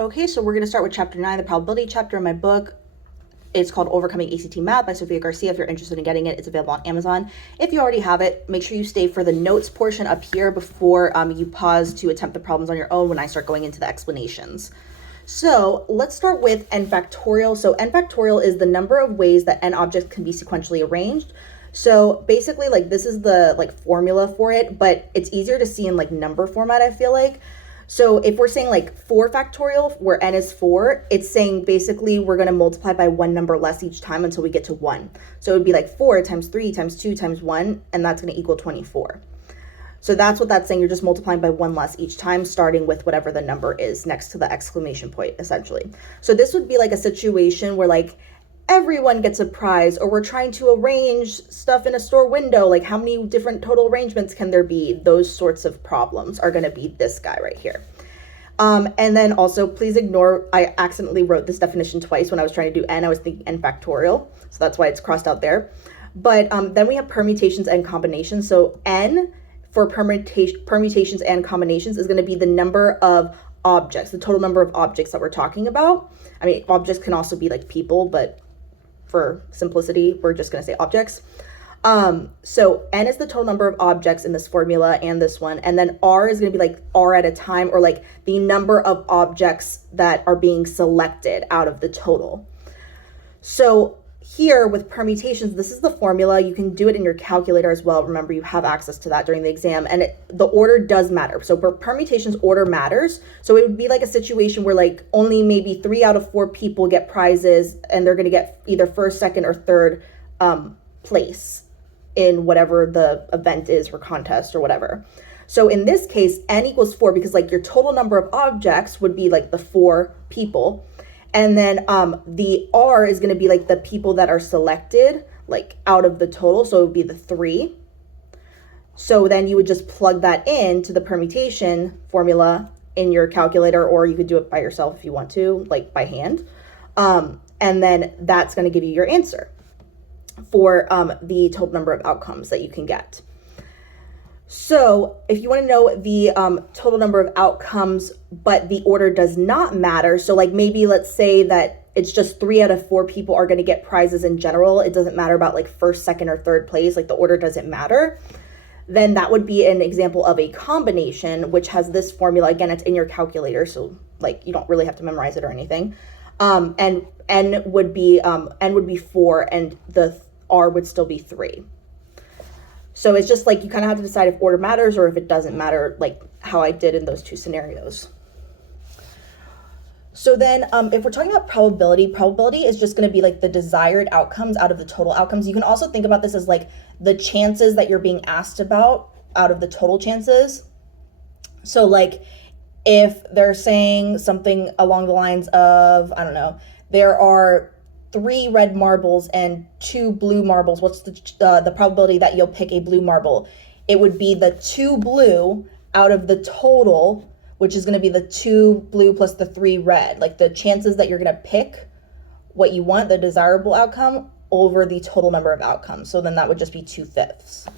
Okay, so we're going to start with chapter 9, the probability chapter in my book. It's called Overcoming ACT Math by Sophia Garcia. If you're interested in getting it, it's available on Amazon. If you already have it, make sure you stay for the notes portion up here before you pause to attempt the problems on your own when I start going into the explanations. So let's start with n factorial. So n factorial is the number of ways that n objects can be sequentially arranged. So basically, like, this is the formula for it, but it's easier to see in number format, I feel like. So if we're saying 4 factorial, where n is 4, it's saying basically we're going to multiply by one number less each time until we get to 1. So it would be 4 times 3 times 2 times 1, and that's going to equal 24. So that's what that's saying. You're just multiplying by one less each time, starting with whatever the number is next to the exclamation point, essentially. So this would be a situation where everyone gets a prize, or we're trying to arrange stuff in a store window. How many different total arrangements can there be? Those sorts of problems are going to be this guy right here. And then also, please ignore, I accidentally wrote this definition twice when I was trying to do n. I was thinking n factorial, so that's why it's crossed out there. But then we have permutations and combinations. So n for permutations and combinations is going to be the number of objects, the total number of objects that we're talking about. I mean, objects can also be people, but for simplicity, we're just going to say objects. So n is the total number of objects in this formula and this one. And then r is going to be r at a time, or the number of objects that are being selected out of the total. So here with permutations, this is the formula. You can do it in your calculator as well. Remember, you have access to that during the exam, and the order does matter. So for permutations, order matters. So it would be a situation where only maybe 3 out of 4 people get prizes, and they're going to get either first, second, or third place in whatever the event is, or contest, or whatever. So in this case, n equals 4 because your total number of objects would be the 4 people. And then the r is going to be the people that are selected out of the total. So it would be the 3. So then you would just plug that into the permutation formula in your calculator, or you could do it by yourself if you want to, by hand. And then that's going to give you your answer for the total number of outcomes that you can get. So if you want to know the total number of outcomes, but the order does not matter, so maybe let's say that it's just 3 out of 4 people are going to get prizes in general. It doesn't matter about first, second, or third place. The order doesn't matter. Then that would be an example of a combination, which has this formula. Again, it's in your calculator, so you don't really have to memorize it or anything. And n would be 4, and the r would still be 3. So it's just you kind of have to decide if order matters or if it doesn't matter, how I did in those two scenarios. So then if we're talking about probability is just going to be the desired outcomes out of the total outcomes. You can also think about this as the chances that you're being asked about out of the total chances. So if they're saying something along the lines of, I don't know, there are 3 red marbles and 2 blue marbles, what's the probability that you'll pick a blue marble? It would be the 2 blue out of the total, which is going to be the 2 blue plus the 3 red. The chances that you're going to pick what you want, the desirable outcome, over the total number of outcomes. So then that would just be 2/5.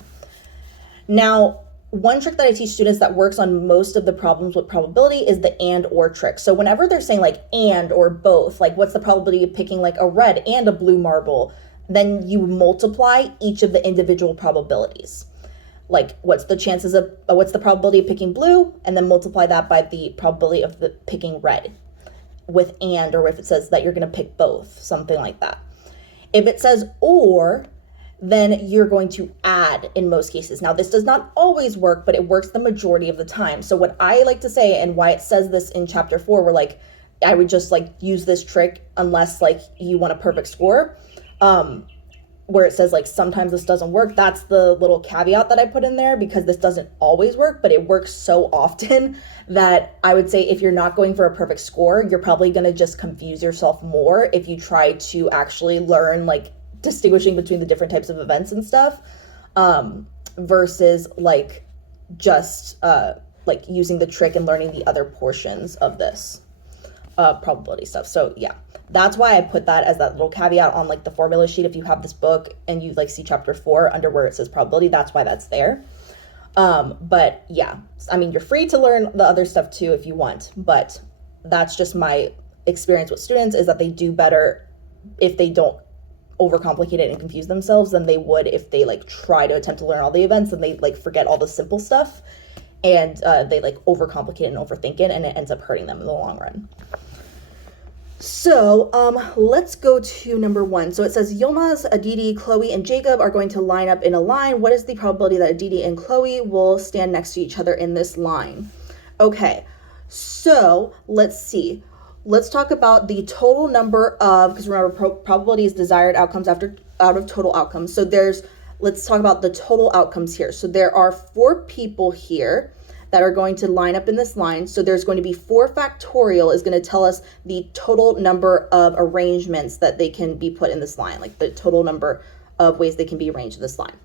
Now, one trick that I teach students that works on most of the problems with probability is the and or trick. So whenever they're saying and or both, what's the probability of picking a red and a blue marble, then you multiply each of the individual probabilities. What's the probability of picking blue, and then multiply that by the probability of the picking red with and, or if it says that you're going to pick both, something like that. If it says or, then you're going to add in most cases. Now, this does not always work, but it works the majority of the time. So what I like to say, and why it says this in chapter 4, where I would just use this trick unless you want a perfect score, where it says sometimes this doesn't work. That's the little caveat that I put in there, because this doesn't always work, but it works so often that I would say if you're not going for a perfect score, you're probably going to just confuse yourself more if you try to actually learn distinguishing between the different types of events and stuff, versus just using the trick and learning the other portions of this probability stuff. So yeah, that's why I put that as that little caveat on the formula sheet. If you have this book and you see chapter 4 under where it says probability, that's why that's there. But yeah, I mean, you're free to learn the other stuff too if you want, but that's just my experience with students, is that they do better if they don't overcomplicate it and confuse themselves than they would if they like try to attempt to learn all the events and they like forget all the simple stuff and they like overcomplicate it and overthink it, and it ends up hurting them in the long run. So let's go to number 1. So it says Yilmaz, Aditi, Chloe, and Jacob are going to line up in a line. What is the probability that Aditi and Chloe will stand next to each other in this line? Okay, so let's see. Let's talk about the total number of, because remember, probability is desired outcomes out of total outcomes. So let's talk about the total outcomes here. So there are 4 people here that are going to line up in this line. So there's going to be 4 factorial is going to tell us the total number of arrangements that they can be put in this line, like the total number of ways they can be arranged in this line.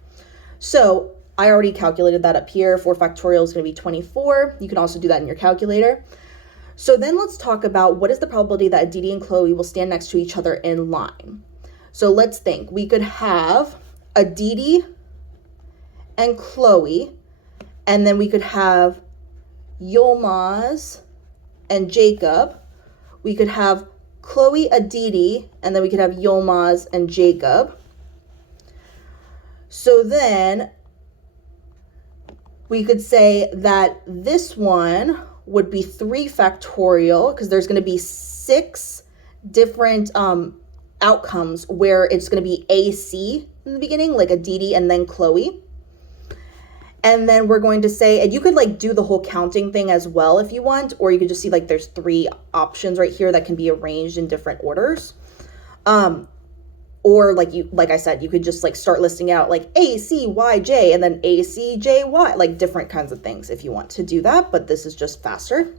So I already calculated that up here. 4 factorial is going to be 24. You can also do that in your calculator. So then let's talk about what is the probability that Aditi and Chloe will stand next to each other in line. So let's think. We could have Aditi and Chloe, and then we could have Yilmaz and Jacob. We could have Chloe, Aditi, and then we could have Yilmaz and Jacob. So then we could say that this one would be 3 factorial, because there's going to be 6 different outcomes where it's going to be AC in the beginning, like Aditi and then Chloe. And then we're going to say, and you could like do the whole counting thing as well if you want, or you could just see like there's 3 options right here that can be arranged in different orders. Or like I said, you could just like start listing out like A, C, Y, J, and then A, C, J, Y, like different kinds of things if you want to do that, but this is just faster.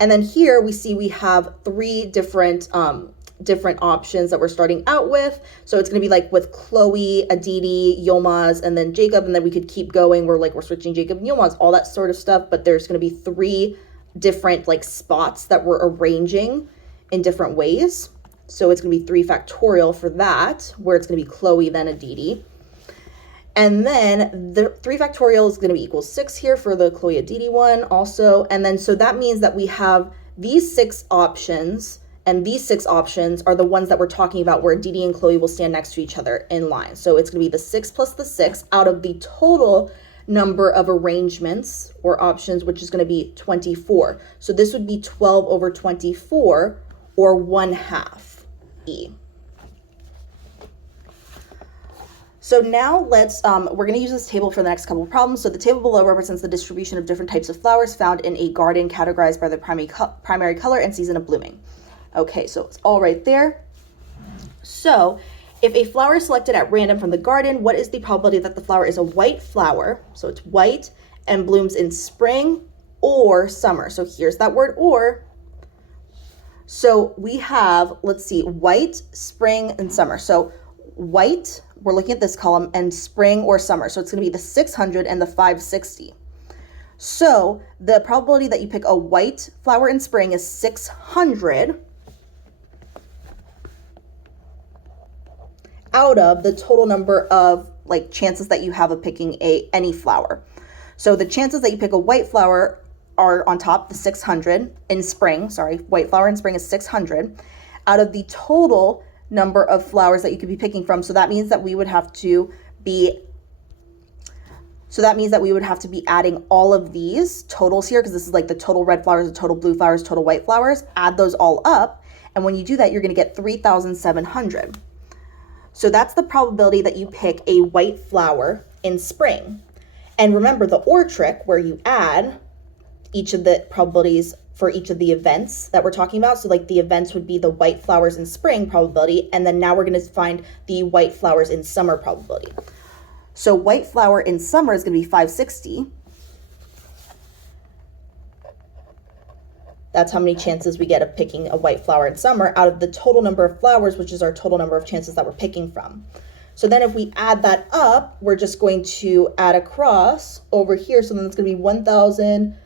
And then here we see we have 3 different options that we're starting out with. So it's going to be like with Chloe, Aditi, Yilmaz, and then Jacob, and then we could keep going. We're switching Jacob and Yilmaz, all that sort of stuff, but there's going to be 3 different like spots that we're arranging in different ways. So it's going to be 3 factorial for that, where it's going to be Chloe, then Aditi. And then the 3 factorial is going to be equals 6 here for the Chloe Aditi one also. And then so that means that we have these 6 options, and these 6 options are the ones that we're talking about where Aditi and Chloe will stand next to each other in line. So it's going to be the 6 plus the 6 out of the total number of arrangements or options, which is going to be 24. So this would be 12 over 24, or 1/2 E. So now we're going to use this table for the next couple of problems. So the table below represents the distribution of different types of flowers found in a garden categorized by their primary color and season of blooming. Okay, so it's all right there. So if a flower is selected at random from the garden, what is the probability that the flower is a white flower? So it's white and blooms in spring or summer. So here's that word or. So we have, let's see, white, spring, and summer. So white, we're looking at this column, and spring or summer. So it's going to be the 600 and the 560. So the probability that you pick a white flower in spring is 600 out of the total number of like chances that you have of picking any flower. So the chances that you pick a white flower are on top, the 600 in spring, white flower in spring is 600 out of the total number of flowers that you could be picking from. So that means that we would have to be adding all of these totals here, because this is like the total red flowers, the total blue flowers, total white flowers, add those all up. And when you do that, you're going to get 3,700. So that's the probability that you pick a white flower in spring. And remember the OR trick where you add each of the probabilities for each of the events that we're talking about. So like the events would be the white flowers in spring probability, and then now we're going to find the white flowers in summer probability. So white flower in summer is going to be 560. That's how many chances we get of picking a white flower in summer out of the total number of flowers, which is our total number of chances that we're picking from. So then if we add that up, we're just going to add across over here. So then it's going to be 1,000.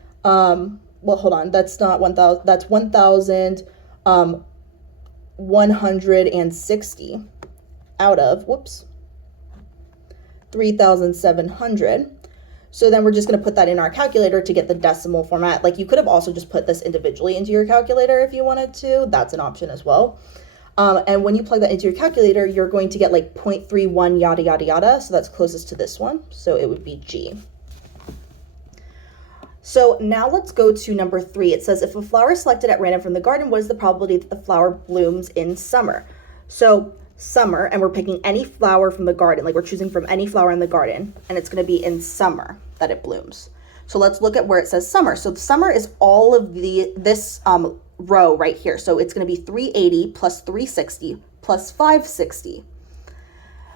Well, hold on, that's not 1,000, that's 1,160 out of, 3,700. So then we're just going to put that in our calculator to get the decimal format. Like you could have also just put this individually into your calculator if you wanted to. That's an option as well. And when you plug that into your calculator, you're going to get like 0.31 yada, yada, yada. So that's closest to this one. So it would be G. So now let's go to number 3. It says, if a flower is selected at random from the garden, what is the probability that the flower blooms in summer? So summer, and we're picking any flower from the garden, like we're choosing from any flower in the garden, and it's going to be in summer that it blooms. So let's look at where it says summer. So summer is all of this row right here. So it's going to be 380 plus 360 plus 560.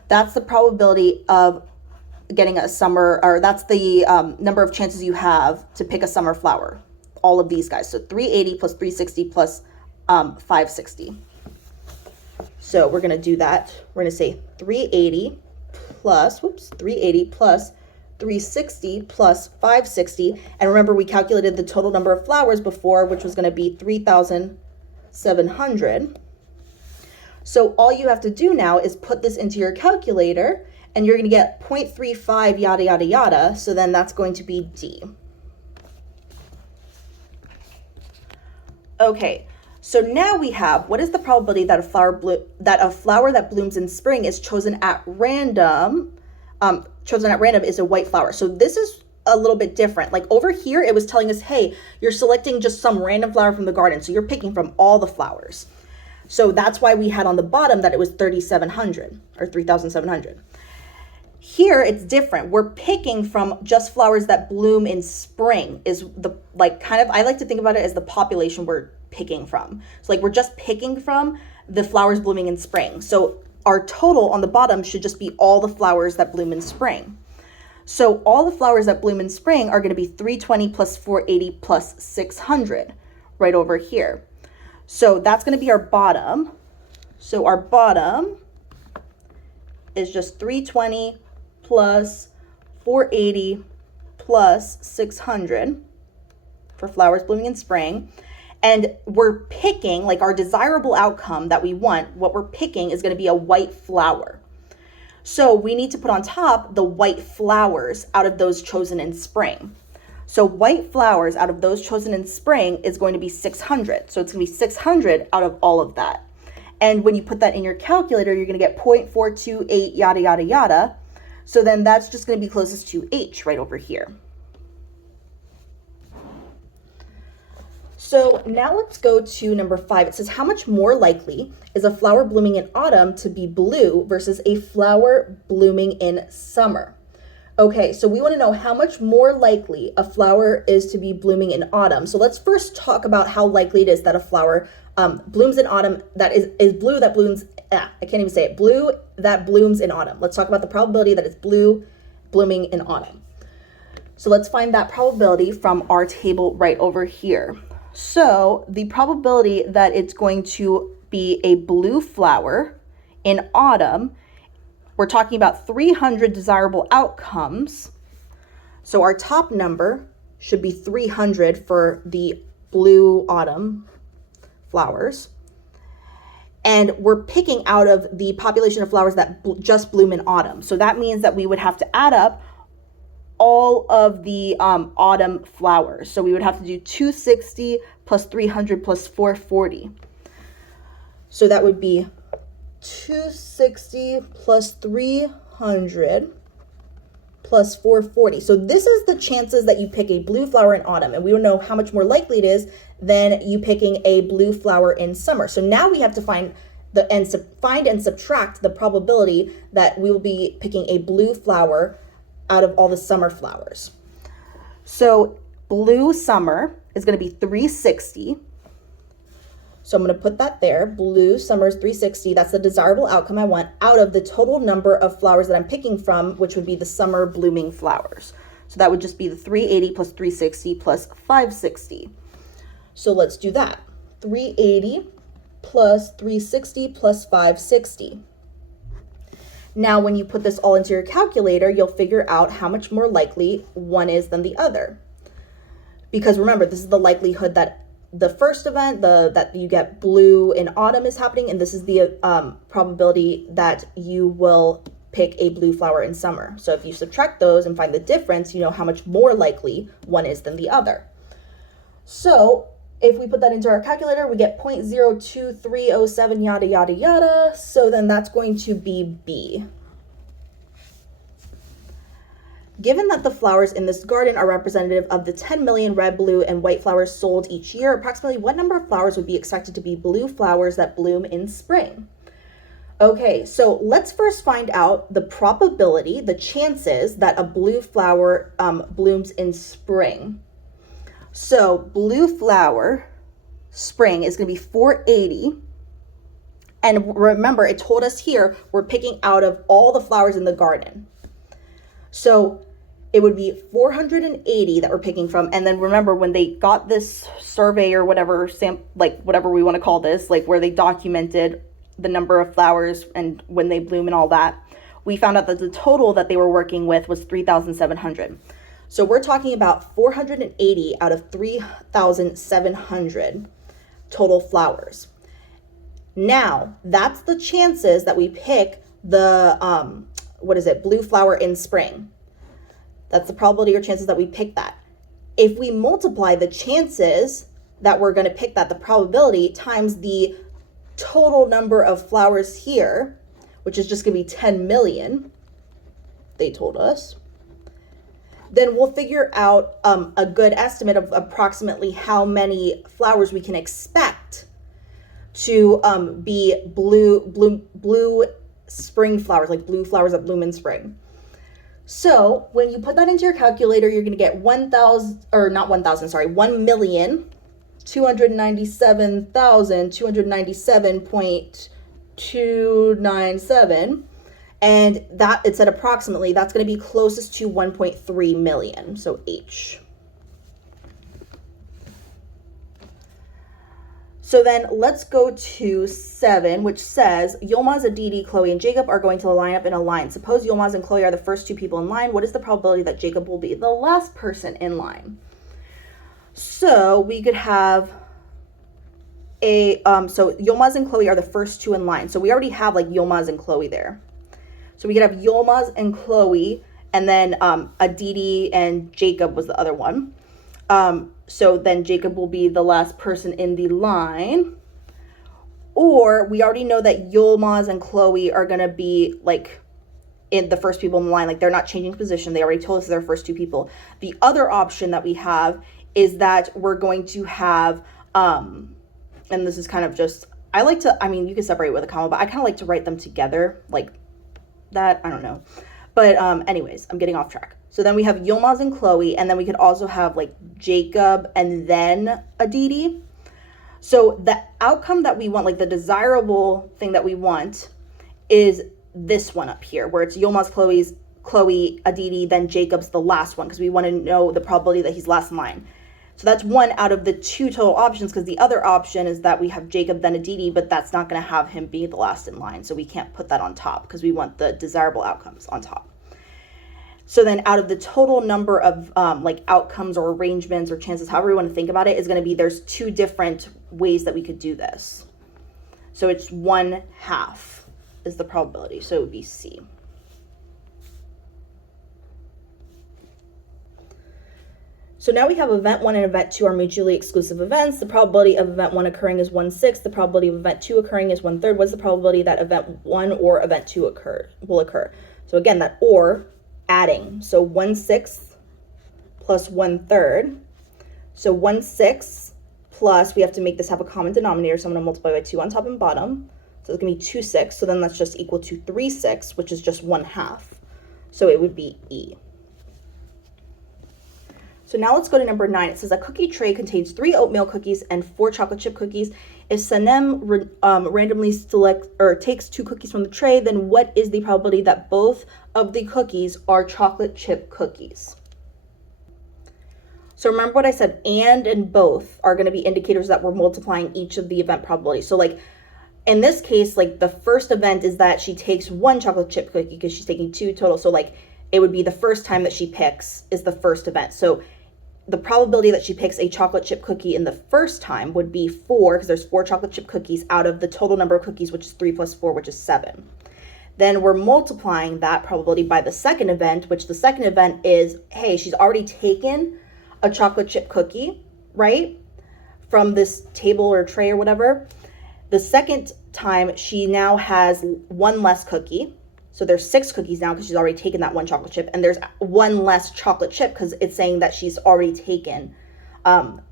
That's the probability of getting a summer, or that's the number of chances you have to pick a summer flower. All of these guys. So 380 plus 360 plus 560. So we're going to do that. We're going to say 380 plus 360 plus 560. And remember, we calculated the total number of flowers before, which was going to be 3,700. So all you have to do now is put this into your calculator, and you're going to get 0.35 yada, yada, yada. So then that's going to be D. Okay, so now we have, what is the probability that a flower that blooms in spring is chosen at random? Chosen at random is a white flower. So this is a little bit different. Like over here, it was telling us, hey, you're selecting just some random flower from the garden. So you're picking from all the flowers. So that's why we had on the bottom that it was 3,700 or 3,700. Here it's different. We're picking from just flowers that bloom in spring is the I like to think about it as the population we're picking from. So like we're just picking from the flowers blooming in spring. So our total on the bottom should just be all the flowers that bloom in spring. So all the flowers that bloom in spring are going to be 320 plus 480 plus 600 right over here. So that's going to be our bottom. So our bottom is just 320 plus 480 plus 600 for flowers blooming in spring. And we're picking, like our desirable outcome that we want, what we're picking is going to be a white flower. So we need to put on top the white flowers out of those chosen in spring. So white flowers out of those chosen in spring is going to be 600. So it's going to be 600 out of all of that. And when you put that in your calculator, you're going to get 0.428 yada, yada, yada. So then that's just going to be closest to H right over here. So now let's go to number 5. It says, how much more likely is a flower blooming in autumn to be blue versus a flower blooming in summer? Okay, so we want to know how much more likely a flower is to be blooming in autumn. So let's first talk about how likely it is that a flower blooms in autumn, that is blue, that blooms, I can't even say it, blue that blooms in autumn. Let's talk about the probability that it's blue blooming in autumn. So let's find that probability from our table right over here. So the probability that it's going to be a blue flower in autumn, we're talking about 300 desirable outcomes. So our top number should be 300 for the blue autumn flowers. And we're picking out of the population of flowers that just bloom in autumn. So that means that we would have to add up all of the autumn flowers. So we would have to do 260 plus 300 plus 440. So that would be 260 plus 300 plus 440. So this is the chances that you pick a blue flower in autumn. And we don't know how much more likely it is than you picking a blue flower in summer. So now we have to find and subtract the probability that we will be picking a blue flower out of all the summer flowers. So blue summer is going to be 360. So I'm going to put that there. Blue summer is 360. That's the desirable outcome I want out of the total number of flowers that I'm picking from, which would be the summer blooming flowers. So that would just be the 380 plus 360 plus 560. So let's do that. 380 plus 360 plus 560. Now, when you put this all into your calculator, you'll figure out how much more likely one is than the other. Because remember, this is the likelihood that the first event, that you get blue in autumn is happening, and this is the probability that you will pick a blue flower in summer. So if you subtract those and find the difference, you know how much more likely one is than the other. So if we put that into our calculator, we get 0.02307 yada, yada, yada. So then that's going to be B. Given that the flowers in this garden are representative of the 10 million red, blue, and white flowers sold each year, approximately what number of flowers would be expected to be blue flowers that bloom in spring? Okay, so let's first find out the probability, the chances that a blue flower blooms in spring. So blue flower spring is going to be 480. And remember, it told us here we're picking out of all the flowers in the garden. So it would be 480 that we're picking from. And then remember, when they got this survey or whatever, like whatever we want to call this, like where they documented the number of flowers and when they bloom and all that, we found out that the total that they were working with was 3,700. So we're talking about 480 out of 3,700 total flowers. Now, that's the chances that we pick the, blue flower in spring. That's the probability or chances that we pick that. If we multiply the chances that we're going to pick that, the probability, times the total number of flowers here, which is just going to be 10 million, they told us, then we'll figure out a good estimate of approximately how many flowers we can expect to be blue spring flowers, like blue flowers that bloom in spring. So when you put that into your calculator, you're going to get 1,297,297.297. And that, it said approximately, that's going to be closest to 1.3 million. So H. So then let's go to 7, which says Yilmaz, Aditi, Chloe, and Jacob are going to line up in a line. Suppose Yilmaz and Chloe are the first two people in line. What is the probability that Jacob will be the last person in line? So we could have so Yilmaz and Chloe are the first two in line. So we already have like Yilmaz and Chloe there. So we could have Yilmaz and Chloe, and then Aditi and Jacob was the other one. So then Jacob will be the last person in the line. Or we already know that Yilmaz and Chloe are going to be like in the first people in the line. Like they're not changing position. They already told us they're the first two people. The other option that we have is that we're going to have, and this is kind of just, you can separate with a comma, but I kind of like to write them together like that. I don't know. But anyways, I'm getting off track. So then we have Yilmaz and Chloe, and then we could also have like Jacob and then Aditi. So the outcome that we want, like the desirable thing that we want, is this one up here, where it's Yilmaz, Chloe, Aditi, then Jacob's the last one, because we want to know the probability that he's last in line. So that's one out of the two total options, because the other option is that we have Jacob, then Aditi, but that's not going to have him be the last in line. So we can't put that on top, because we want the desirable outcomes on top. So then out of the total number of like outcomes or arrangements or chances, however you want to think about it, is going to be, there's two different ways that we could do this. So it's 1/2 is the probability. So it would be C. So now we have event 1 and event 2 are mutually exclusive events. The probability of event 1 occurring is 1/6. The probability of event 2 occurring is 1/3. What's the probability that event 1 or event 2 will occur? So again, that or adding. So 1/6 plus 1/3. So 1/6 plus, we have to make this have a common denominator. So I'm going to multiply by 2 on top and bottom. So it's going to be 2/6. So then that's just equal to 3/6, which is just 1/2. So it would be E. So now let's go to number 9. It says a cookie tray contains 3 oatmeal cookies and 4 chocolate chip cookies. If Sanem randomly takes 2 cookies from the tray, then what is the probability that both of the cookies are chocolate chip cookies? So remember what I said, and both are going to be indicators that we're multiplying each of the event probabilities. So like in this case, like the first event is that she takes 1 chocolate chip cookie because she's taking 2 total. So like it would be the first time that she picks is the first event. So the probability that she picks a chocolate chip cookie in the first time would be 4, because there's 4 chocolate chip cookies out of the total number of cookies, which is 3 plus 4, which is 7. Then we're multiplying that probability by the second event, which the second event is, hey, she's already taken a chocolate chip cookie, right? From this table or tray or whatever. The second time, she now has one less cookie. So there's 6 cookies now because she's already taken that one chocolate chip. And there's one less chocolate chip because it's saying that she's already taken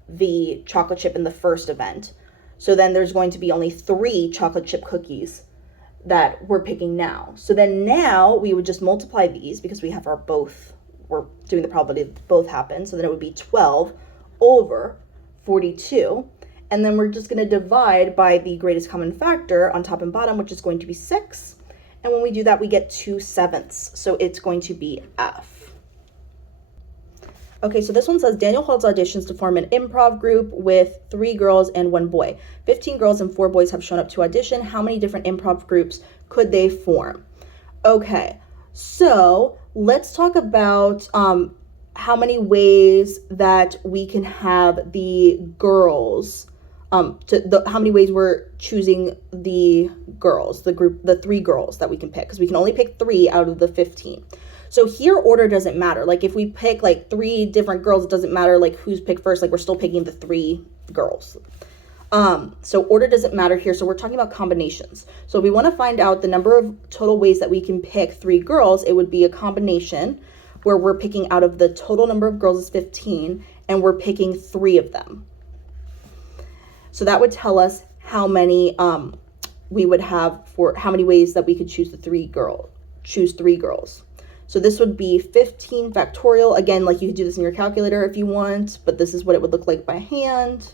the chocolate chip in the first event. So then there's going to be only 3 chocolate chip cookies that we're picking now. So then now we would just multiply these because we have our both, we're doing the probability that both happen. So then it would be 12 over 42. And then we're just going to divide by the greatest common factor on top and bottom, which is going to be 6. And when we do that, we get 2/7. So it's going to be F. Okay, so this one says, Daniel holds auditions to form an improv group with 3 girls and 1 boy. 15 girls and 4 boys have shown up to audition. How many different improv groups could they form? Okay, so let's talk about how many ways that we can have the girls, how many ways we're choosing the girls, the 3 girls that we can pick, because we can only pick 3 out of the 15. So here order doesn't matter. Like if we pick like 3 different girls, it doesn't matter like who's picked first, like we're still picking the 3 girls. So order doesn't matter here. So we're talking about combinations. So if we want to find out the number of total ways that we can pick 3 girls, it would be a combination where we're picking out of the total number of girls is 15 and we're picking 3 of them. So that would tell us how many we would have for how many ways that we could choose 3 girls. So this would be 15 factorial. Again, like you could do this in your calculator if you want, but this is what it would look like by hand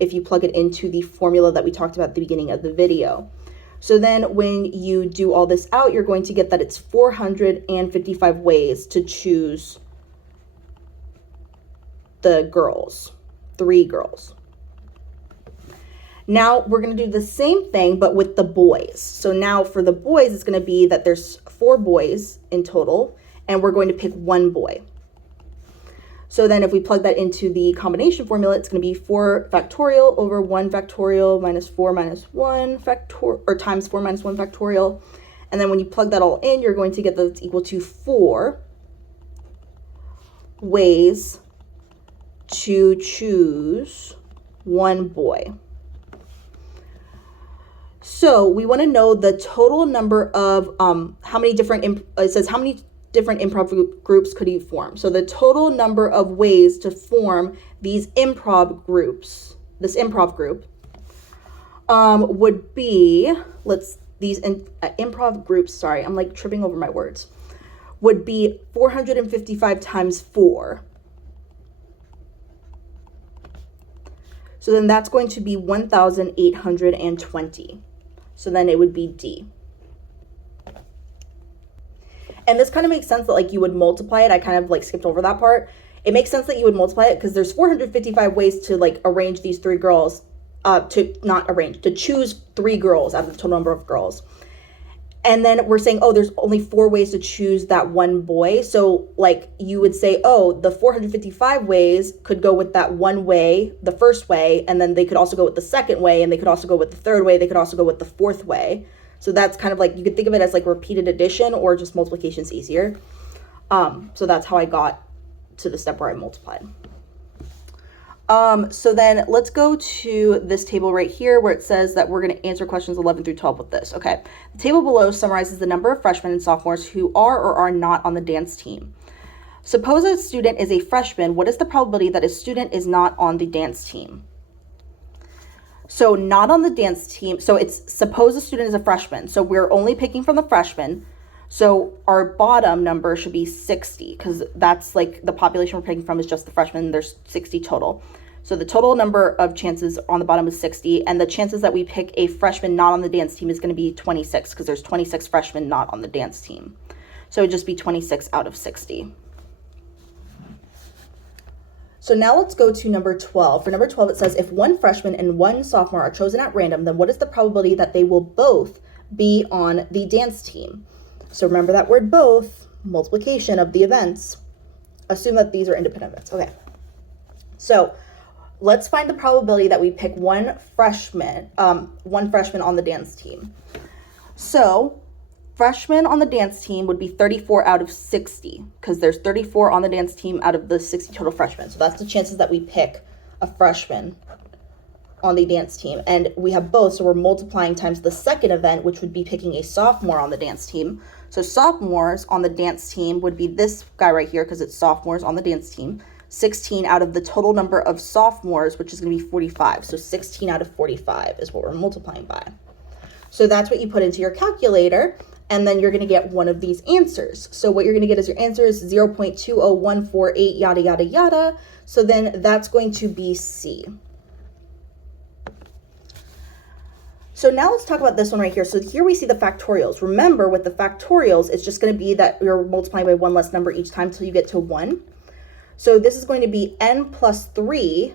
if you plug it into the formula that we talked about at the beginning of the video. So then when you do all this out, you're going to get that it's 455 ways to choose the girls, 3 girls. Now we're going to do the same thing, but with the boys. So now for the boys, it's going to be that there's 4 boys in total, and we're going to pick 1 boy. So then if we plug that into the combination formula, it's going to be 4 factorial over 1 factorial minus 4 minus 1 factorial, or times 4 minus 1 factorial. And then when you plug that all in, you're going to get that it's equal to 4 ways to choose 1 boy. So we want to know the total number of how many different, it says how many different improv groups could you form. So the total number of ways to form these improv groups, this improv group, would be, improv groups, sorry, I'm like tripping over my words, would be 455 times 4. So then that's going to be 1,820. So then it would be D. And this kind of makes sense that like you would multiply it. I kind of like skipped over that part. It makes sense that you would multiply it because there's 455 ways to like arrange these 3 girls, to choose 3 girls out of the total number of girls. And then we're saying, oh, there's only 4 ways to choose that 1 boy. So like you would say, oh, the 455 ways could go with that 1 way, the first way, and then they could also go with the second way, and they could also go with the third way, they could also go with the 4th way. So that's kind of like, you could think of it as like repeated addition or just multiplication is easier. So that's how I got to the step where I multiplied. So then let's go to this table right here where it says that we're going to answer questions 11 through 12 with this. Okay. The table below summarizes the number of freshmen and sophomores who are or are not on the dance team. Suppose a student is a freshman. What is the probability that a student is not on the dance team? So not on the dance team. So it's suppose a student is a freshman. So we're only picking from the freshmen. So our bottom number should be 60 because that's like the population we're picking from is just the freshmen. There's 60 total. So the total number of chances on the bottom is 60. And the chances that we pick a freshman not on the dance team is going to be 26 because there's 26 freshmen not on the dance team. So it would just be 26 out of 60. So now let's go to number 12. For number 12, it says, if 1 freshman and 1 sophomore are chosen at random, then what is the probability that they will both be on the dance team? So remember that word both, multiplication of the events. Assume that these are independent events. Okay. So let's find the probability that we pick one freshman on the dance team. So freshmen on the dance team would be 34 out of 60 because there's 34 on the dance team out of the 60 total freshmen. So that's the chances that we pick a freshman on the dance team. And we have both, so we're multiplying times the second event, which would be picking a sophomore on the dance team. So sophomores on the dance team would be this guy right here because it's sophomores on the dance team. 16 out of the total number of sophomores, which is going to be 45. So 16 out of 45 is what we're multiplying by. So that's what you put into your calculator, and then you're going to get one of these answers. So what you're going to get as your answer is 0.20148, yada, yada, yada. So then that's going to be C. So now let's talk about this one right here. So here we see the factorials. Remember, with the factorials, it's just going to be that you're multiplying by one less number each time until you get to 1. So this is going to be n plus 3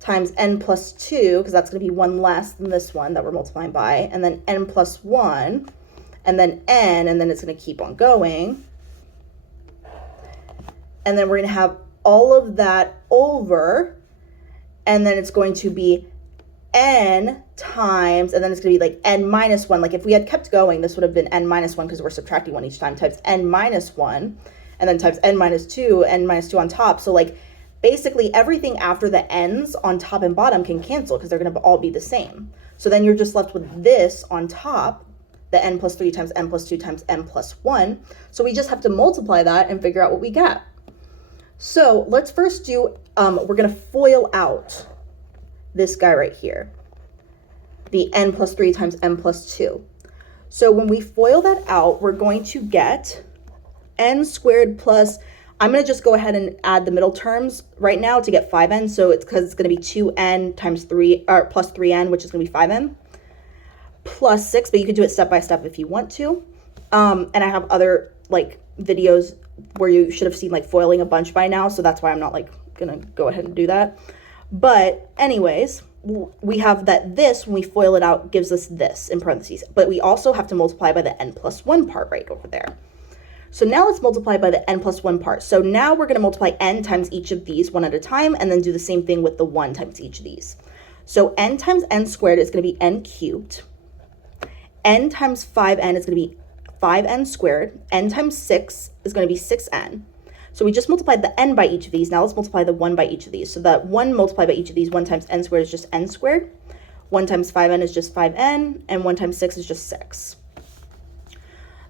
times n plus 2, because that's going to be one less than this one that we're multiplying by, and then n plus 1, and then n, and then it's going to keep on going. And then we're going to have all of that over, and then it's going to be n times, and then it's going to be like n minus 1. Like if we had kept going, this would have been n minus 1 because we're subtracting 1 each time, times n minus 1, and then times n minus 2 on top. So like basically everything after the n's on top and bottom can cancel because they're going to all be the same. So then you're just left with this on top, the n plus 3 times n plus 2 times n plus 1. So we just have to multiply that and figure out what we get. So let's first do, we're going to FOIL out this guy right here, the n plus 3 times n plus 2. So when we FOIL that out, we're going to get n squared plus, I'm going to just go ahead and add the middle terms right now to get 5n. So it's because it's going to be 2n times 3, or plus 3n, which is going to be 5n, plus 6, but you could do it step by step if you want to. And I have other like videos where you should have seen like foiling a bunch by now, so that's why I'm not like going to go ahead and do that. But anyways, we have that this, when we FOIL it out, gives us this in parentheses. But we also have to multiply by the n plus 1 part right over there. So now let's multiply by the n plus 1 part. So now we're going to multiply n times each of these one at a time, and then do the same thing with the 1 times each of these. So n times n squared is going to be n cubed. N times 5n is going to be 5n squared. N times 6 is going to be 6n. So we just multiplied the n by each of these. Now let's multiply the 1 by each of these. So that 1 multiplied by each of these, 1 times n squared is just n squared. 1 times 5n is just 5n. And 1 times 6 is just 6.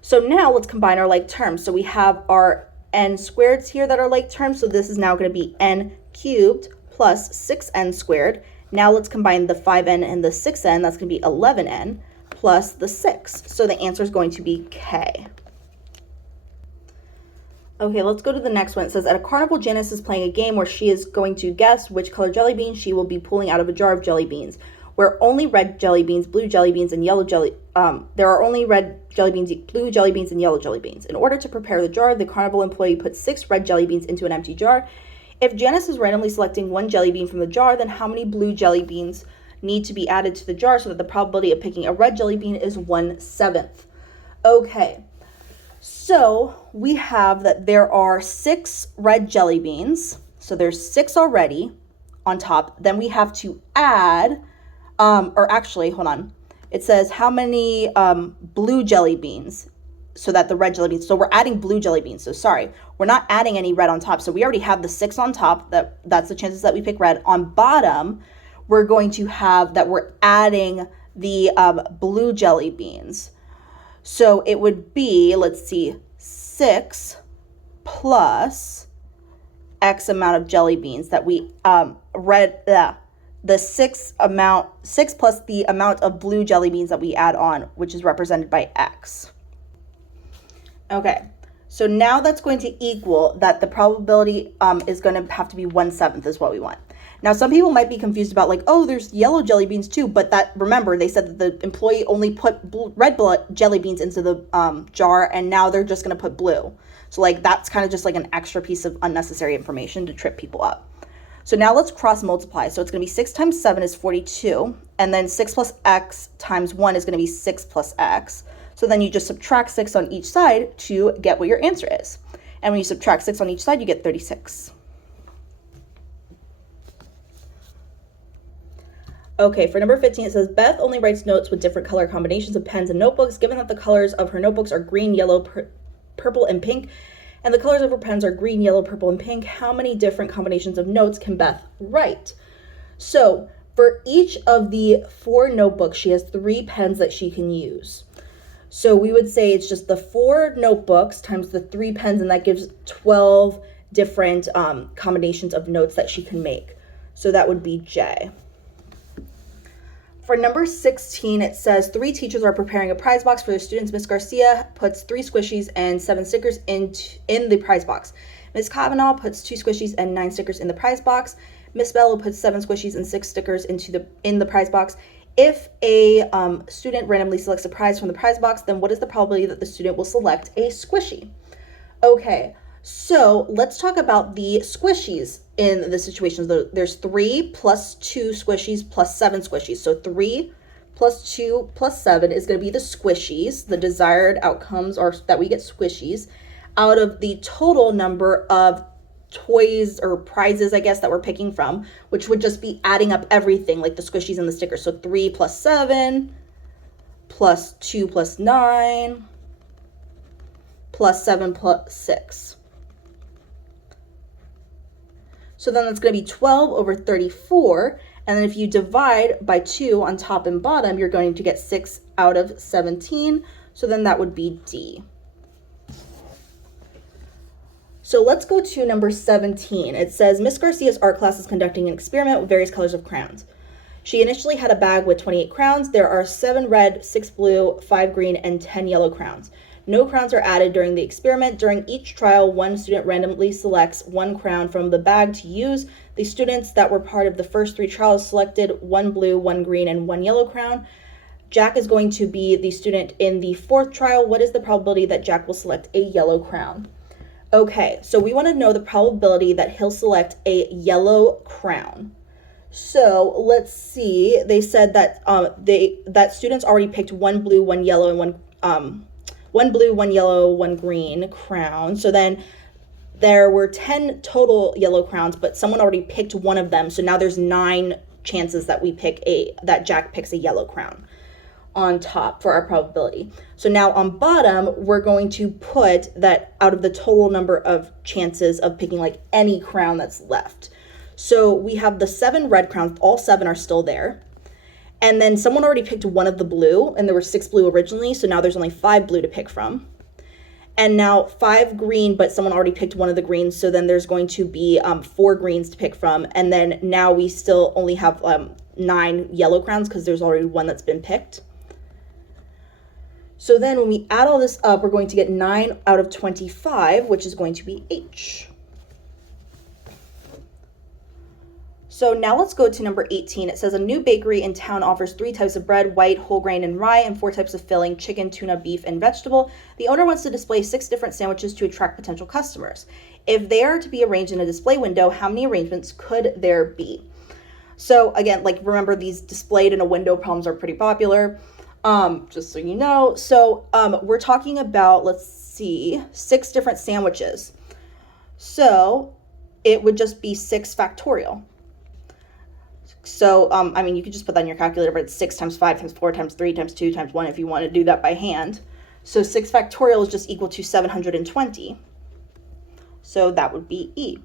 So now let's combine our like terms. So we have our n squareds here that are like terms. So this is now going to be n cubed plus 6n squared. Now let's combine the 5n and the 6n. That's going to be 11n plus the 6. So the answer is going to be K. Okay, let's go to the next one. It says, at a carnival, Janice is playing a game where she is going to guess which color jelly bean she will be pulling out of a jar of jelly beans. Where only red jelly beans, blue jelly beans, and yellow jelly, there are only red jelly beans, blue jelly beans, and yellow jelly beans. In order to prepare the jar, the carnival employee puts 6 red jelly beans into an empty jar. If Janice is randomly selecting 1 jelly bean from the jar, then how many blue jelly beans need to be added to the jar so that the probability of picking a red jelly bean is 1/7? Okay, so we have that there are 6 red jelly beans. So there's 6 already on top. Then we have to add, or actually, hold on. It says how many blue jelly beans so that the red jelly beans, so we're adding blue jelly beans. So sorry, we're not adding any red on top. So we already have the 6 on top, that's the chances that we pick red. On bottom, we're going to have that we're adding the blue jelly beans. So it would be, let's see, 6 plus X amount of jelly beans that we the 6 plus the amount of blue jelly beans that we add on, which is represented by X. Okay, so now that's going to equal that the probability is going to have to be 1/7 is what we want. Now, some people might be confused about like, oh, there's yellow jelly beans too, but that, remember, they said that the employee only put red jelly beans into the jar, and now they're just going to put blue. So like, that's kind of just like an extra piece of unnecessary information to trip people up. So now let's cross multiply. So it's going to be 6 times 7 is 42, and then 6 plus X times 1 is going to be 6 plus X. So then you just subtract 6 on each side to get what your answer is. And when you subtract 6 on each side, you get 36. Okay, for number 15, it says, Beth only writes notes with different color combinations of pens and notebooks. Given that the colors of her notebooks are green, yellow, purple, and pink, and the colors of her pens are green, yellow, purple, and pink, how many different combinations of notes can Beth write? So for each of the 4 notebooks, she has 3 pens that she can use. So we would say it's just the 4 notebooks times the 3 pens, and that gives 12 different combinations of notes that she can make. So that would be J. For number 16, it says 3 teachers are preparing a prize box for their students. Miss Garcia puts 3 squishies and 7 stickers in the prize box. Miss Kavanaugh puts 2 squishies and 9 stickers in the prize box. Miss Bello puts 7 squishies and 6 stickers in the prize box. If a student randomly selects a prize from the prize box, then what is the probability that the student will select a squishy? Okay, so let's talk about the squishies in the situations. There's 3 plus 2 squishies plus 7 squishies. So 3 plus 2 plus 7 is going to be the squishies. The desired outcomes are that we get squishies out of the total number of toys or prizes, I guess, that we're picking from, which would just be adding up everything like the squishies and the stickers. So 3 plus 7 plus 2 plus 9 plus 7 plus 6. So then that's going to be 12 over 34. And then if you divide by 2 on top and bottom, you're going to get 6 out of 17. So then that would be D. So let's go to number 17. It says, Miss Garcia's art class is conducting an experiment with various colors of crayons. She initially had a bag with 28 crayons. There are 7 red, 6 blue, 5 green, and 10 yellow crayons. No crayons are added during the experiment. During each trial, one student randomly selects 1 crayon from the bag to use. The students that were part of the first 3 trials selected 1 blue, 1 green, and 1 yellow crayon. Jack is going to be the student in the 4th trial. What is the probability that Jack will select a yellow crayon? Okay, so we want to know the probability that he'll select a yellow crayon. So let's see. They said that that students already picked 1 blue, 1 yellow, and 1 blue, 1 yellow, 1 green crayon. So then there were 10 total yellow crayons, but someone already picked 1 of them. So now there's 9 chances that that Jack picks a yellow crayon on top for our probability. So now on bottom, we're going to put that out of the total number of chances of picking like any crayon that's left. So we have the 7 red crayons, all 7 are still there. And then someone already picked 1 of the blue, and there were 6 blue originally, so now there's only 5 blue to pick from. And now 5 green, but someone already picked 1 of the greens, so then there's going to be 4 greens to pick from. And then now we still only have 9 yellow crayons because there's already 1 that's been picked. So then when we add all this up, we're going to get 9 out of 25, which is going to be H. So now let's go to number 18. It says a new bakery in town offers 3 types of bread, white, whole grain, and rye, and 4 types of filling, chicken, tuna, beef, and vegetable. The owner wants to display 6 different sandwiches to attract potential customers. If they are to be arranged in a display window, how many arrangements could there be? So again, like remember, these displayed in a window problems are pretty popular. Just so you know. So we're talking about, let's see, 6 different sandwiches. So it would just be 6 factorial. So, I mean, you could just put that in your calculator, but it's 6 times 5 times 4 times 3 times 2 times 1 if you want to do that by hand. So 6 factorial is just equal to 720. So that would be E.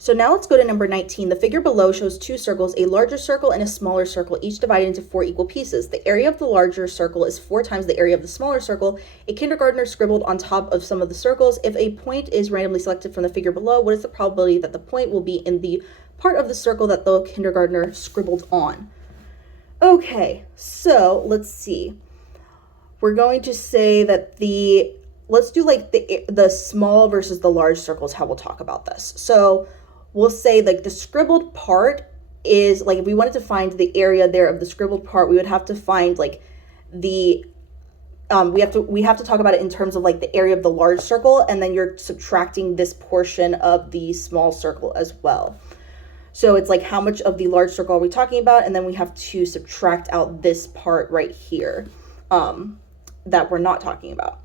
So now let's go to number 19. The figure below shows 2 circles, a larger circle and a smaller circle, each divided into 4 equal pieces. The area of the larger circle is 4 times the area of the smaller circle. A kindergartner scribbled on top of some of the circles. If a point is randomly selected from the figure below, what is the probability that the point will be in the part of the circle that the kindergartner scribbled on? Okay, so let's see. We're going to say that let's do like the small versus the large circles, how we'll talk about this. So we'll say like the scribbled part is like, if we wanted to find the area there of the scribbled part, we would have to find like the, we have to talk about it in terms of like the area of the large circle, and then you're subtracting this portion of the small circle as well. So it's like, how much of the large circle are we talking about? And then we have to subtract out this part right here that we're not talking about.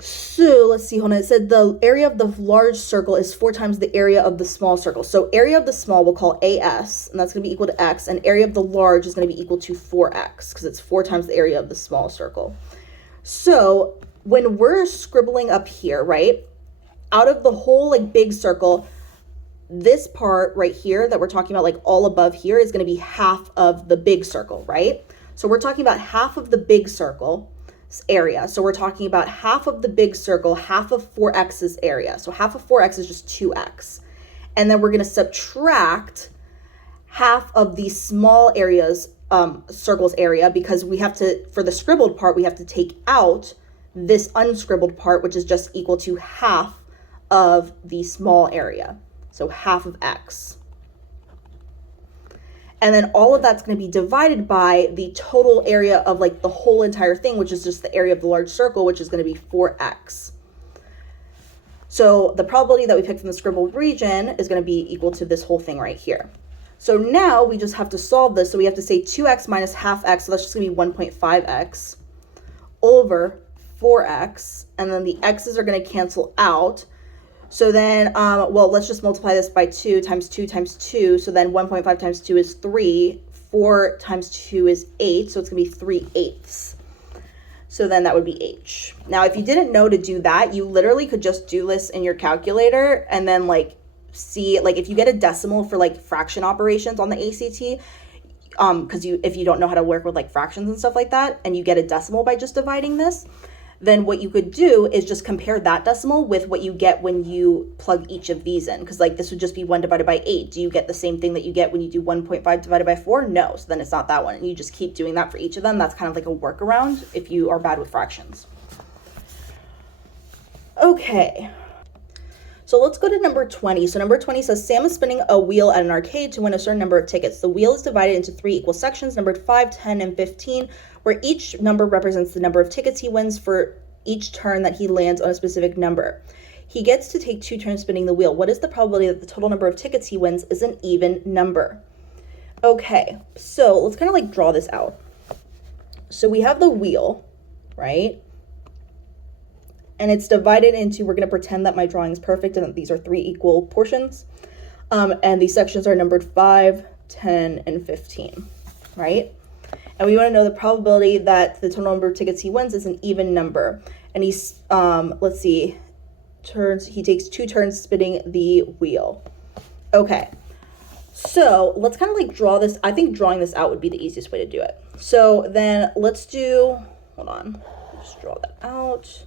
So let's see, hold on. It said the area of the large circle is 4 times the area of the small circle. So area of the small we'll call AS, and that's going to be equal to x, and area of the large is going to be equal to 4x, because it's 4 times the area of the small circle. So when we're scribbling up here, right, out of the whole like big circle, this part right here that we're talking about, like all above here, is going to be half of the big circle, right? So we're talking about half of the big circle area. So we're talking about half of the big circle, half of 4x's area. So half of 4x is just 2x. And then we're going to subtract half of the small areas, circle's area, because we have to, for the scribbled part, we have to take out this unscribbled part, which is just equal to half of the small area. So half of x. And then all of that's going to be divided by the total area of like the whole entire thing, which is just the area of the large circle, which is going to be 4x. So the probability that we picked from the scribbled region is going to be equal to this whole thing right here. So now we just have to solve this. So we have to say 2x minus half x, so that's just going to be 1.5x over 4x, and then the x's are going to cancel out. So then, well, let's just multiply this by 2 times 2 times 2. So then 1.5 times 2 is 3. 4 times 2 is 8. So it's going to be 3/8. So then that would be h. Now, if you didn't know to do that, you literally could just do this in your calculator and then like see, like if you get a decimal for like fraction operations on the ACT, because if you don't know how to work with like fractions and stuff like that, and you get a decimal by just dividing this, then what you could do is just compare that decimal with what you get when you plug each of these in. Because like this would just be 1 divided by 8. Do you get the same thing that you get when you do 1.5 divided by 4? No. So then it's not that one. And you just keep doing that for each of them. That's kind of like a workaround if you are bad with fractions. Okay. So let's go to number 20. So number 20 says Sam is spinning a wheel at an arcade to win a certain number of tickets. The wheel is divided into 3 equal sections, numbered 5, 10, and 15, where each number represents the number of tickets he wins for each turn that he lands on a specific number. He gets to take 2 turns spinning the wheel. What is the probability that the total number of tickets he wins is an even number? Okay, so let's kind of like draw this out. So we have the wheel, right? And it's divided into, we're going to pretend that my drawing is perfect and that these are 3 equal portions. And these sections are numbered 5, 10, and 15, right? And we want to know the probability that the total number of tickets he wins is an even number. And he's, let's see, he takes 2 turns spinning the wheel. Okay, so let's kind of like draw this. I think drawing this out would be the easiest way to do it. So then let's do, hold on, just draw that out.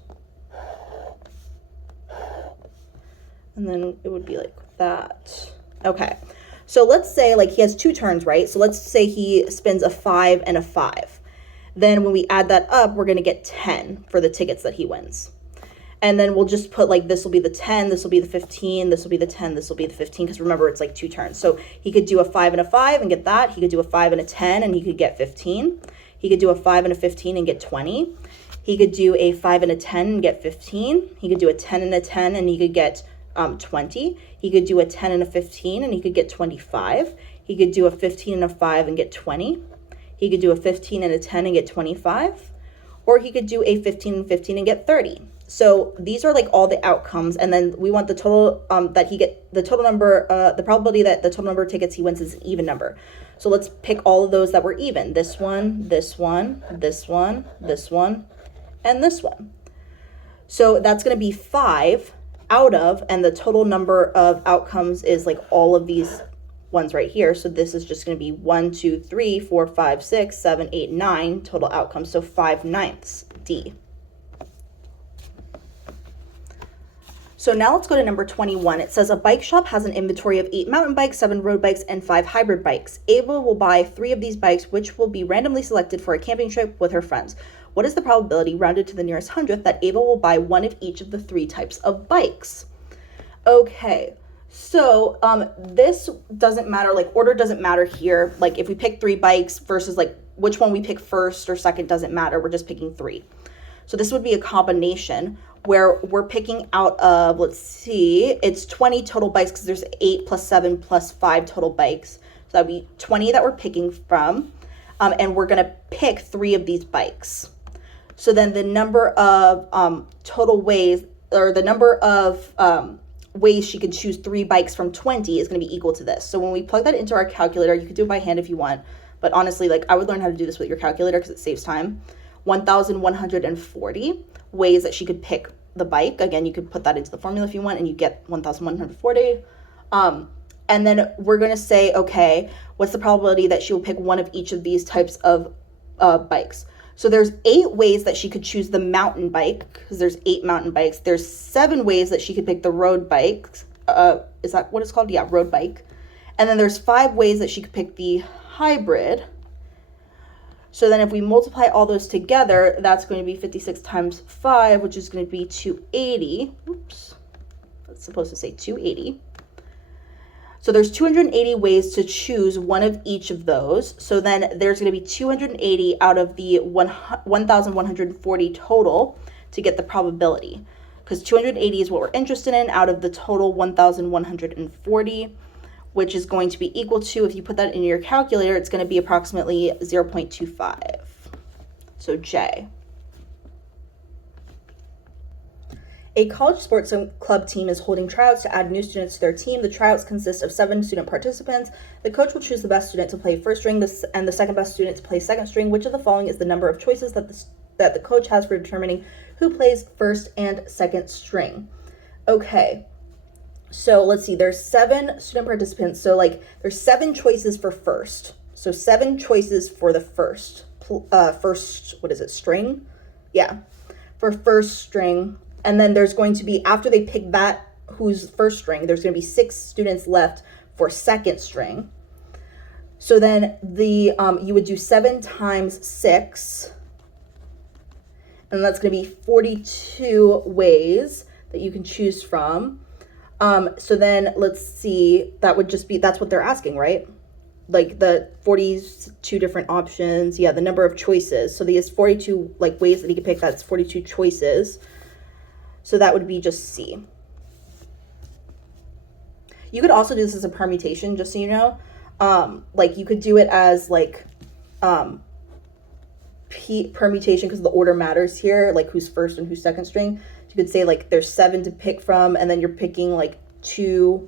And then it would be like that. Okay, so let's say like he has 2 turns, right? So let's say he spins a 5 and a 5. Then when we add that up, we're going to get 10 for the tickets that he wins. And then we'll just put like, this will be the 10, this will be the 15, this will be the 10, this will be the 15, because remember it's like 2 turns. So he could do a 5 and a 5 and get that. He could do a 5 and a 10 and he could get 15. He could do a 5 and a 15 and get 20. He could do a 5 and a 10 and get 15. He could do a 10 and a 10 and he could get 20. He could do a 10 and a 15 and he could get 25. He could do a 15 and a 5 and get 20. He could do a 15 and a 10 and get 25. Or he could do a 15 and 15 and get 30. So these are like all the outcomes, and then we want the total that he get, the total number, the probability that the total number of tickets he wins is an even number. So let's pick all of those that were even. This one, this one, this one, this one, and this one. So that's going to be 5 out of, and the total number of outcomes is like all of these ones right here. So this is just going to be 1, 2, 3, 4, 5, 6, 7, 8, 9 total outcomes. So 5/9, D. So now let's go to number 21. It says a bike shop has an inventory of 8 mountain bikes, 7 road bikes, and 5 hybrid bikes. Ava will buy 3 of these bikes, which will be randomly selected for a camping trip with her friends. What is the probability, rounded to the nearest hundredth, that Ava will buy 1 of each of the 3 types of bikes? Okay, so this doesn't matter, like order doesn't matter here. Like if we pick 3 bikes versus like which one we pick first or second doesn't matter. We're just picking 3. So this would be a combination where we're picking out of, let's see, it's 20 total bikes because there's 8 plus 7 plus 5 total bikes. So that'd be 20 that we're picking from. And we're going to pick 3 of these bikes. So then the number of total ways, or the number of ways she could choose 3 bikes from 20 is going to be equal to this. So when we plug that into our calculator, you could do it by hand if you want, but honestly, like, I would learn how to do this with your calculator because it saves time. 1,140 ways that she could pick the bike. Again, you could put that into the formula if you want, and you get 1,140. And then we're going to say, okay, what's the probability that she will pick one of each of these types of bikes? So there's 8 ways that she could choose the mountain bike, because there's 8 mountain bikes. There's 7 ways that she could pick the road bike. Is that what it's called? Yeah, road bike. And then there's 5 ways that she could pick the hybrid. So then if we multiply all those together, that's going to be 56 times 5, which is going to be 280. Oops, that's supposed to say 280. So there's 280 ways to choose one of each of those. So then there's going to be 280 out of the 1,140 total to get the probability, because 280 is what we're interested in out of the total 1,140, which is going to be equal to, if you put that in your calculator, it's going to be approximately 0.25. So J. A college sports club team is holding tryouts to add new students to their team. The tryouts consist of 7 student participants. The coach will choose the best student to play first string and the second best student to play second string. Which of the following is the number of choices that the coach has for determining who plays first and second string? Okay, so let's see. There's 7 student participants. So like there's 7 choices for first. So 7 choices for the first, what is it, string? Yeah, for first string. And then there's going to be, after they pick that, who's first string, there's going to be 6 students left for second string. So then you would do 7 times 6, and that's going to be 42 ways that you can choose from. So then let's see, that would just be, that's what they're asking, right? Like the 42 different options. Yeah, the number of choices. So there's 42 like ways that he could pick. That's 42 choices. So that would be just C. You could also do this as a permutation, just so you know. Like you could do it as like permutation, because the order matters here, like who's first and who's second string. You could say like there's 7 to pick from, and then you're picking like 2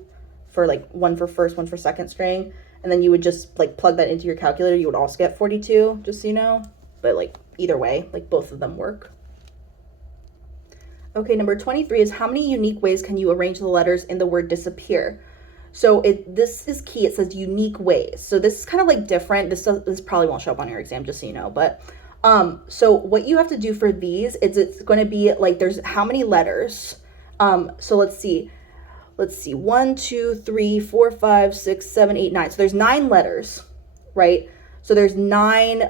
for like 1 for first, 1 for second string. And then you would just like plug that into your calculator. You would also get 42, just so you know. But like either way, like both of them work. Okay, number 23 is how many unique ways can you arrange the letters in the word disappear? So this is key. It says unique ways. So this is kind of like different. This probably won't show up on your exam, just so you know. But so what you have to do for these is it's going to be like there's how many letters. So let's see. 1, 2, 3, 4, 5, 6, 7, 8, 9. So there's 9 letters, right? So there's 9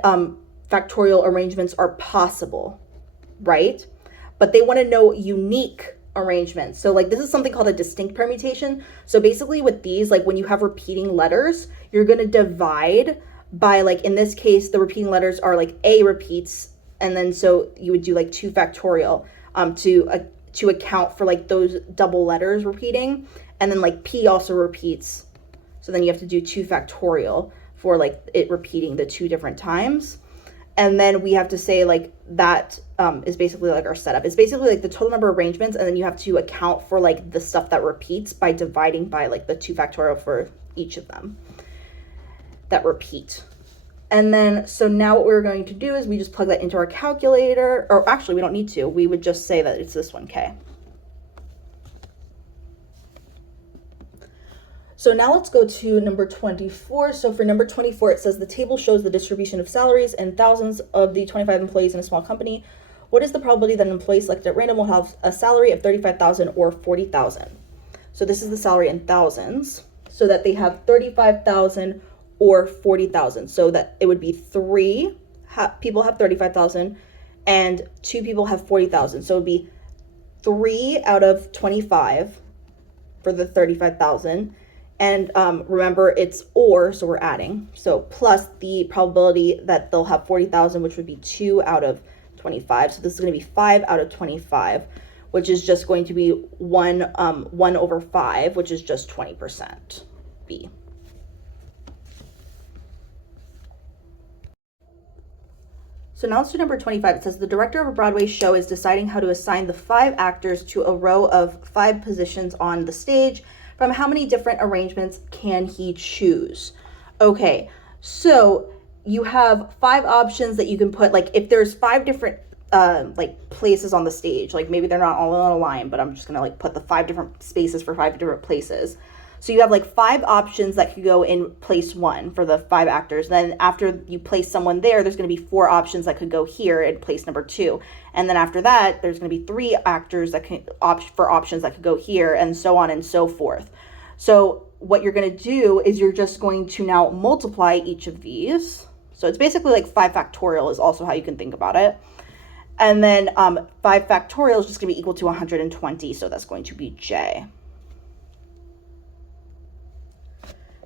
factorial arrangements are possible, right? But they want to know unique arrangements. So like this is something called a distinct permutation. So basically with these, like when you have repeating letters, you're going to divide by, like in this case, the repeating letters are like A repeats. And then so you would do like 2 factorial to account for like those double letters repeating. And then like P also repeats. So then you have to do 2 factorial for like it repeating the 2 different times. And then we have to say like that is basically like our setup. It's basically like the total number of arrangements, and then you have to account for like the stuff that repeats by dividing by like the 2 factorial for each of them that repeat. And then so now what we're going to do is we just plug that into our calculator, or actually we don't need to. We would just say that it's this one, K. So now let's go to number 24. So for number 24, it says the table shows the distribution of salaries and thousands of the 25 employees in a small company. What is the probability that an employee selected at random will have a salary of 35,000 or 40,000? So this is the salary in thousands, so that they have 35,000 or 40,000. So that it would be 3 people have 35,000 and 2 people have 40,000. So it would be 3 out of 25 for the 35,000. And remember, it's or, so we're adding. So plus the probability that they'll have 40,000, which would be 2 out of 25. So this is going to be 5 out of 25, which is just going to be 1 over 5, which is just 20%. B. So now let's do number 25. It says the director of a Broadway show is deciding how to assign the 5 actors to a row of 5 positions on the stage. From how many different arrangements can he choose? Okay, so you have 5 options that you can put, like if there's 5 different like places on the stage, like maybe they're not all on a line, but I'm just gonna like put the 5 different spaces for 5 different places. So you have like 5 options that could go in place 1 for the 5 actors. Then after you place someone there, there's going to be 4 options that could go here in place number 2. And then after that, there's going to be 3 actors that can opt for options that could go here, and so on and so forth. So what you're going to do is you're just going to now multiply each of these. So it's basically like 5 factorial is also how you can think about it. And then 5 factorial is just going to be equal to 120. So that's going to be J.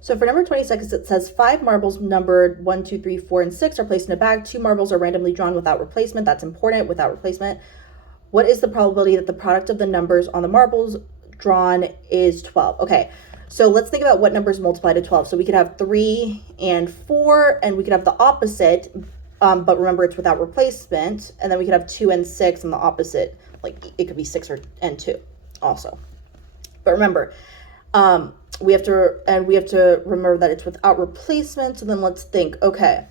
So for number 26, it says 5 marbles numbered 1, 2, 3, 4, and 6 are placed in a bag. 2 marbles are randomly drawn without replacement. That's important, without replacement. What is the probability that the product of the numbers on the marbles drawn is 12? Okay, so let's think about what numbers multiply to 12. So we could have 3 and 4, and we could have the opposite, but remember it's without replacement. And then we could have 2 and 6 and the opposite, like it could be 6 and 2 also. But remember, we have to remember that it's without replacement. So then let's think, okay,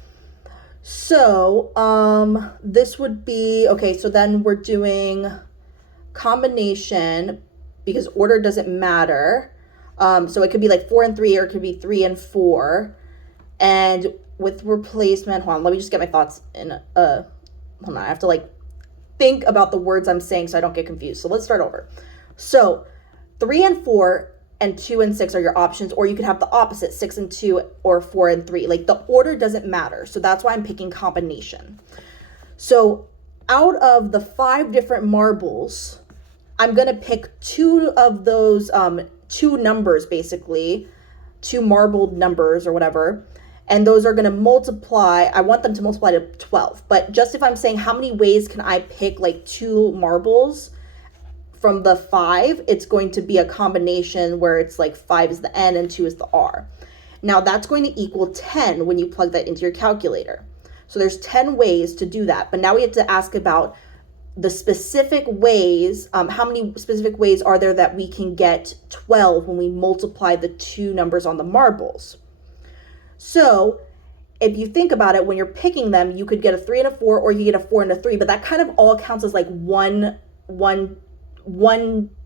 so this would be, okay, so then we're doing combination because order doesn't matter. So it could be like 4 and 3, or it could be 3 and 4. And with replacement, hold on, let me just get my thoughts in, hold on, I have to like think about the words I'm saying so I don't get confused. So let's start over. So 3 and 4 and 2 and 6 are your options, or you could have the opposite, 6 and 2 or 4 and 3. Like the order doesn't matter. So that's why I'm picking combination. So out of the 5 different marbles, I'm going to pick 2 of those, 2 numbers, basically 2 marbled numbers or whatever. And those are going to multiply. I want them to multiply to 12. But just if I'm saying how many ways can I pick like 2 marbles from the 5, it's going to be a combination where it's like 5 is the N and 2 is the R. Now that's going to equal 10 when you plug that into your calculator. So there's 10 ways to do that. But now we have to ask about the specific ways, how many specific ways are there that we can get 12 when we multiply the 2 numbers on the marbles. So if you think about it, when you're picking them, you could get a 3 and a 4, or you get a 4 and a 3, but that kind of all counts as like one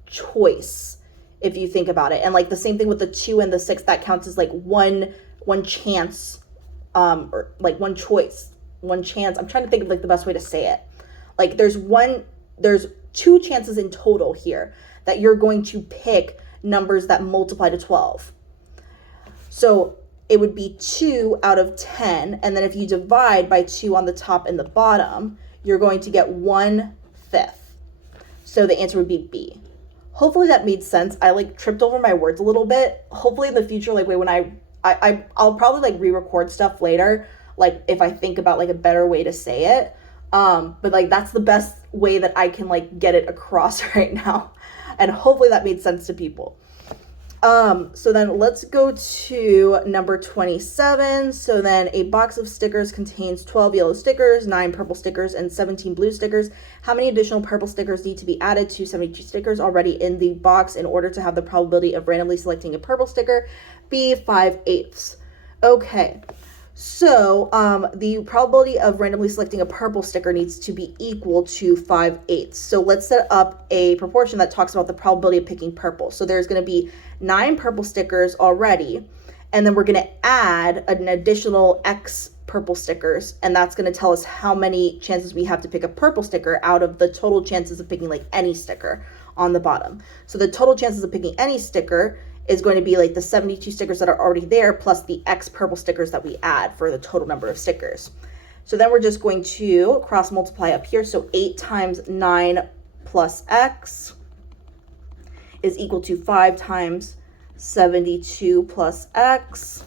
choice if you think about it. And like the same thing with the 2 and the 6, that counts as like one chance, or like one choice, one chance. I'm trying to think of like the best way to say it. Like there's 2 chances in total here that you're going to pick numbers that multiply to 12. So it would be 2 out of 10. And then if you divide by 2 on the top and the bottom, you're going to get 1/5. So the answer would be B. Hopefully that made sense. I like tripped over my words a little bit. Hopefully in the future, like when I'll probably like re-record stuff later, like if I think about like a better way to say it. But like that's the best way that I can like get it across right now. And hopefully that made sense to people. So then let's go to number 27. So then a box of stickers contains 12 yellow stickers, 9 purple stickers, and 17 blue stickers. How many additional purple stickers need to be added to 72 stickers already in the box in order to have the probability of randomly selecting a purple sticker be 5/8? Okay. So the probability of randomly selecting a purple sticker needs to be equal to 5/8. So let's set up a proportion that talks about the probability of picking purple. So there's going to be 9 purple stickers already, and then we're going to add an additional X purple stickers, and that's going to tell us how many chances we have to pick a purple sticker out of the total chances of picking like any sticker on the bottom. So the total chances of picking any sticker is going to be like the 72 stickers that are already there plus the X purple stickers that we add for the total number of stickers. So then we're just going to cross multiply up here. So 8 times 9 plus X is equal to 5 times 72 plus X.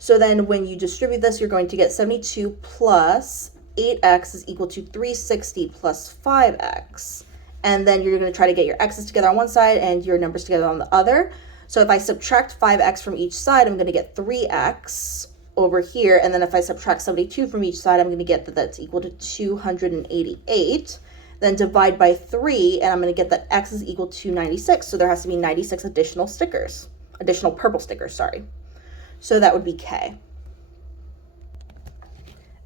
So then when you distribute this, you're going to get 72 plus 8X is equal to 360 plus 5X. And then you're going to try to get your x's together on one side and your numbers together on the other. So if I subtract 5x from each side, I'm going to get 3x over here. And then if I subtract 72 from each side, I'm going to get that that's equal to 288. Then divide by 3, and I'm going to get that x is equal to 96. So there has to be 96 additional stickers, additional purple stickers, sorry. So that would be K.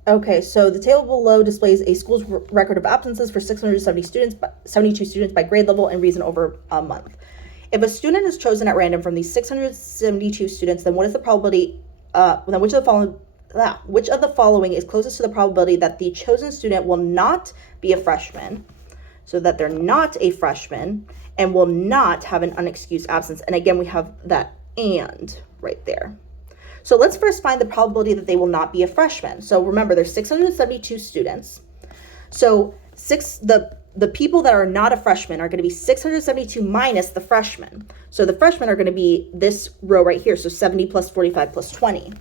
Okay, so the table below displays a school's record of absences for 672 students by grade level and reason over a month. If a student is chosen at random from these 672 students, then what is the probability, then which of the following is closest to the probability that the chosen student will not be a freshman, so that they're not a freshman, and will not have an unexcused absence? And again, we have that "and" right there. So let's first find the probability that they will not be a freshman. So remember, there's 672 students. So the people that are not a freshman are going to be 672 minus the freshmen. So the freshmen are going to be this row right here. So 70 plus 45 plus 20.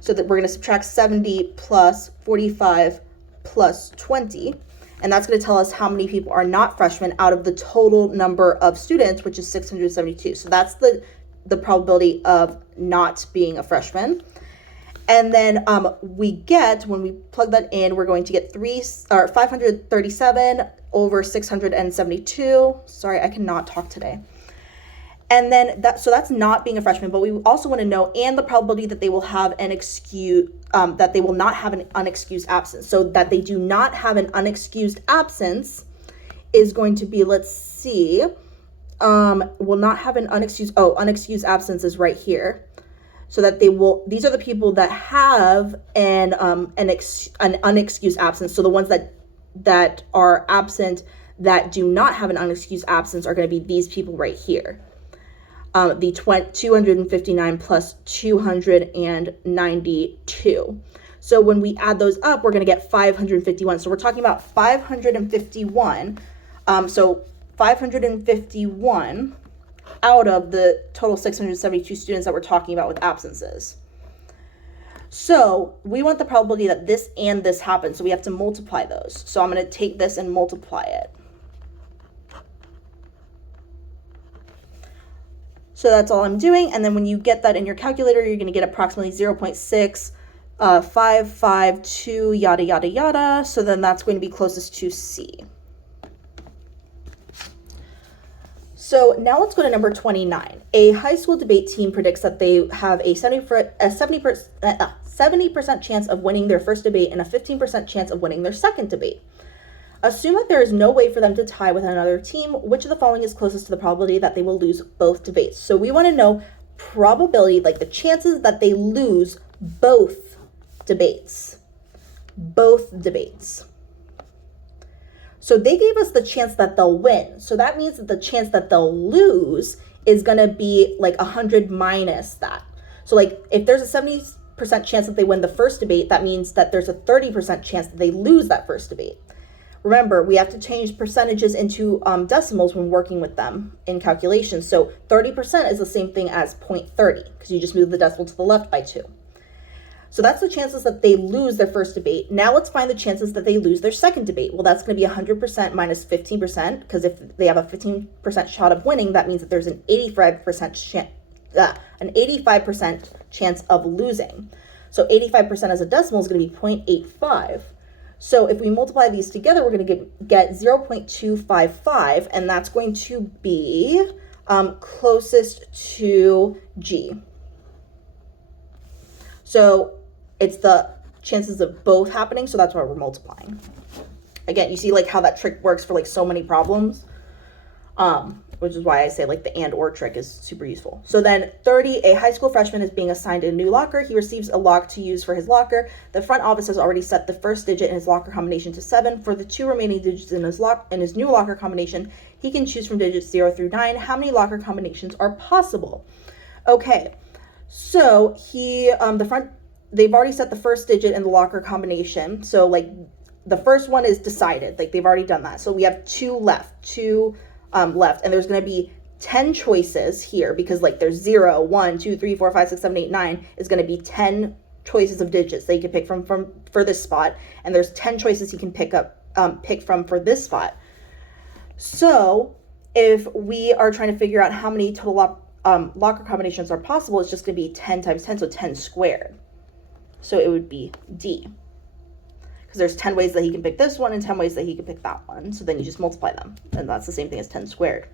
So that we're going to subtract 70 plus 45 plus 20. And that's going to tell us how many people are not freshmen out of the total number of students, which is 672. So that's the probability of not being a freshman. And then we get, when we plug that in, we're going to get 537 over 672. Sorry, I cannot talk today. And then that's not being a freshman, but we also want to know, and the probability that they will have an that they will not have an unexcused absence. So that they do not have an unexcused absence is going to be, let's see, will not have an unexcused absence is right here. So that these are the people that have an unexcused absence. So the ones that are absent that do not have an unexcused absence are going to be these people right here. The 259 plus 292. So when we add those up, we're going to get 551. So we're talking about 551. So 551 out of the total 672 students that we're talking about with absences. So we want the probability that this and this happen. So we have to multiply those. So I'm going to take this and multiply it. So that's all I'm doing. And then when you get that in your calculator, you're going to get approximately 0.6552, yada, yada, yada. So then that's going to be closest to C. So now let's go to number 29. A high school debate team predicts that they have a 70% chance of winning their first debate and a 15% chance of winning their second debate. Assume that there is no way for them to tie with another team. Which of the following is closest to the probability that they will lose both debates? So we want to know probability, like the chances that they lose both debates. Both debates. So they gave us the chance that they'll win. So that means that the chance that they'll lose is going to be like 100 minus that. So like if there's a 70% chance that they win the first debate, that means that there's a 30% chance that they lose that first debate. Remember, we have to change percentages into decimals when working with them in calculations. So 30% is the same thing as 0.30 because you just move the decimal to the left by 2. So that's the chances that they lose their first debate. Now let's find the chances that they lose their second debate. Well, that's going to be 100% minus 15%, because if they have a 15% shot of winning, that means that there's an 85% chance of losing. So 85% as a decimal is going to be 0.85. So if we multiply these together, we're going to get 0.255, and that's going to be closest to G. So it's the chances of both happening, so that's why we're multiplying. Again, you see like how that trick works for like so many problems, which is why I say like the and or trick is super useful. So then 30, a high school freshman is being assigned a new locker. He receives a lock to use for his locker. The front office has already set the first digit in his locker combination to 7. For the 2 remaining digits in his new locker combination, he can choose from digits 0 through 9. How many locker combinations are possible? Okay, so they've already set the first digit in the locker combination. So like the first one is decided, like they've already done that. So we have 2 left, and there's going to be 10 choices here because like there's 0, 1, 2, 3, 4, 5, 6, 7, 8, 9 is going to be 10 choices of digits that you can pick from for this spot. And there's 10 choices you can pick from for this spot. So if we are trying to figure out how many total locker combinations are possible, it's just going to be 10 times 10, so 10 squared. So it would be D. Because there's 10 ways that he can pick this one and 10 ways that he can pick that one. So then you just multiply them. And that's the same thing as 10 squared.